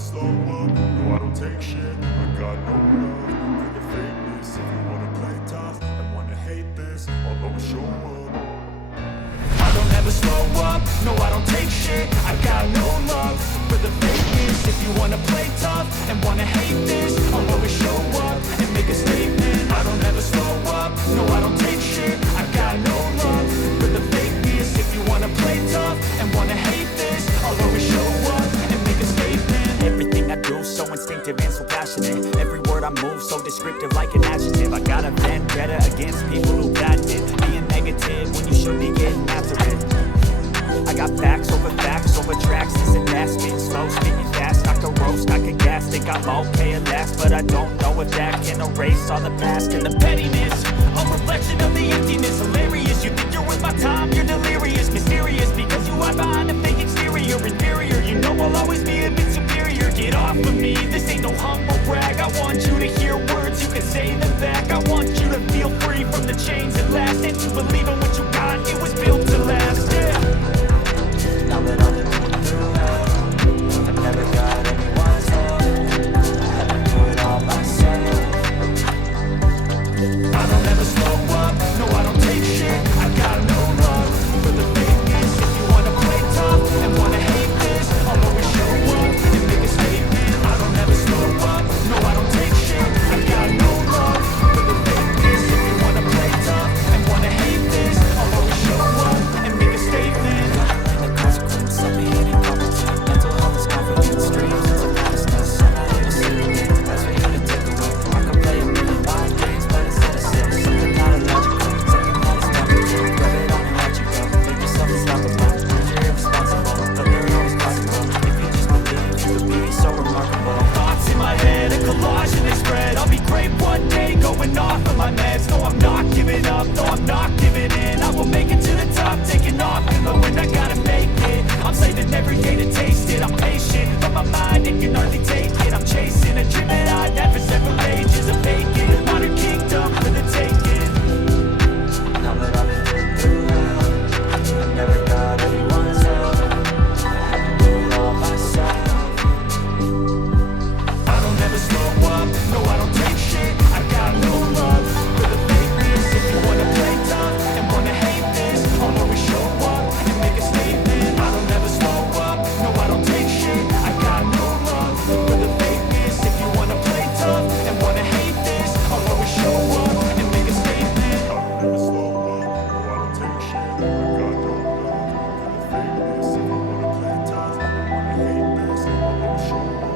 slow up, no I don't take shit. I got no love for the fakeness. If you wanna play tough and wanna hate this, I'll always show up. I don't ever slow up, no I don't take shit. I got no love for the fakeness. If you wanna play tough and wanna hate this, I'll always show up and make a statement. I don't ever slow up, no I don't take shit. I got no love for the fakeness. If you wanna play tough and wanna hate this, I'll always show up and make a statement. Everything I do so instinctive and so passionate. Every word I move so descriptive like an adjective. I got a vendetta against people who patented being negative when you should be getting after it. I got facts over tracks. This and that, spitting slow, spitting fast. I can roast, I can gas. Think I'm okay at last, but I don't know if that can erase all the past and the pettiness. A reflection of the emptiness. Hilarious, you think you're worth my time, you're delirious. Mysterious, because you hide behind a fake exterior. Inferior, you know I'll always be a bit superior. Get off of me, this ain't no humble brag. I want you to hear words, you can say them back. I want you to feel free from the chains at last, and to believe in what you got, it was built to last, yeah. Now that I've been through hell, I've never got anyone's help. I had to do it all myself. I don't ever slow up, no I don't take shit. I got no love for the fakeness. If you wanna play tough and wanna hate this, I'll always show up and make a statement. I don't ever slow up, no I don't take shit. I got no love for the fakeness. If you wanna play tough and wanna hate this, I'll always show up and make a statement. The consequence of being incompetent. Mental health is confidence, dreams into modestness. I'm not here to see anything, that's for you to take away. I can play a million mind games, but instead of six, something not illogical, something that is topical. Grab it on and let you go, make yourself unstoppable. You're irresponsible, but they're always possible. If you just believe, you could be so remarkable. Thoughts in my head, a collage and they spread. I'll be great one day, going off of my meds. No, I'm not giving up, no, I'm not giving in. I will make it to the top, taking off in the wind. I gotta make it, I'm saving every day to taste it. I'm patient, but my mind, it can hardly take it. I'm chasing a dream that I had for several ages. A vacant, modern kingdom for the taking. Now that I've been through hell, I never got anyone's help. I had to do it all myself. I don't ever slow up, no I don't take shit. I got no love for the fakeness. If you wanna play tough and wanna hate this, I'll always show up and make a statement. I don't ever slow up, no I don't take shit. I got no love for the fakeness. If you wanna play tough and wanna hate this, I'll always show up and make a statement. I don't ever slow up, no I don't take shit. I got no love for the fakeness. If you wanna play tough and wanna hate this, I'll always show up.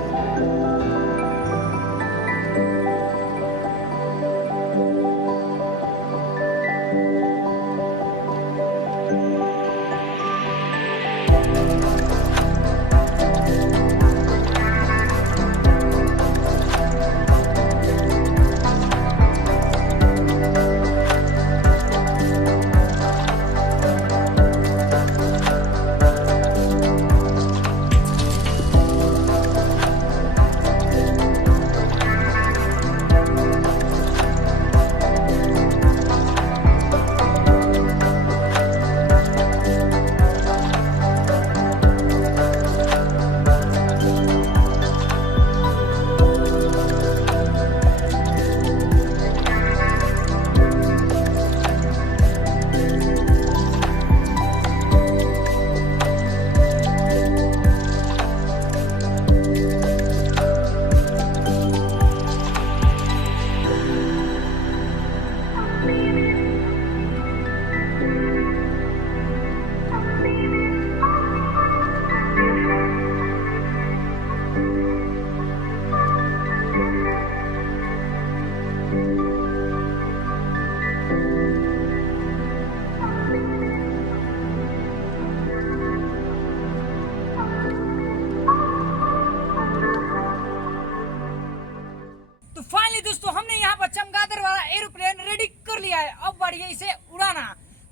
तो finally दोस्तों हमने यहाँ पर चमगादड़ वाला aeroplane ready कर लिया है। अब बारी है इसे उड़ाना।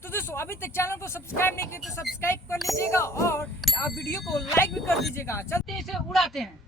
तो दोस्तों अभी तक चैनल को सब्सक्राइब नहीं किया तो सब्सक्राइब कर लीजिएगा और आप वीडियो को लाइक भी कर दीजिएगा। चलते हैं इसे उड़ाते हैं।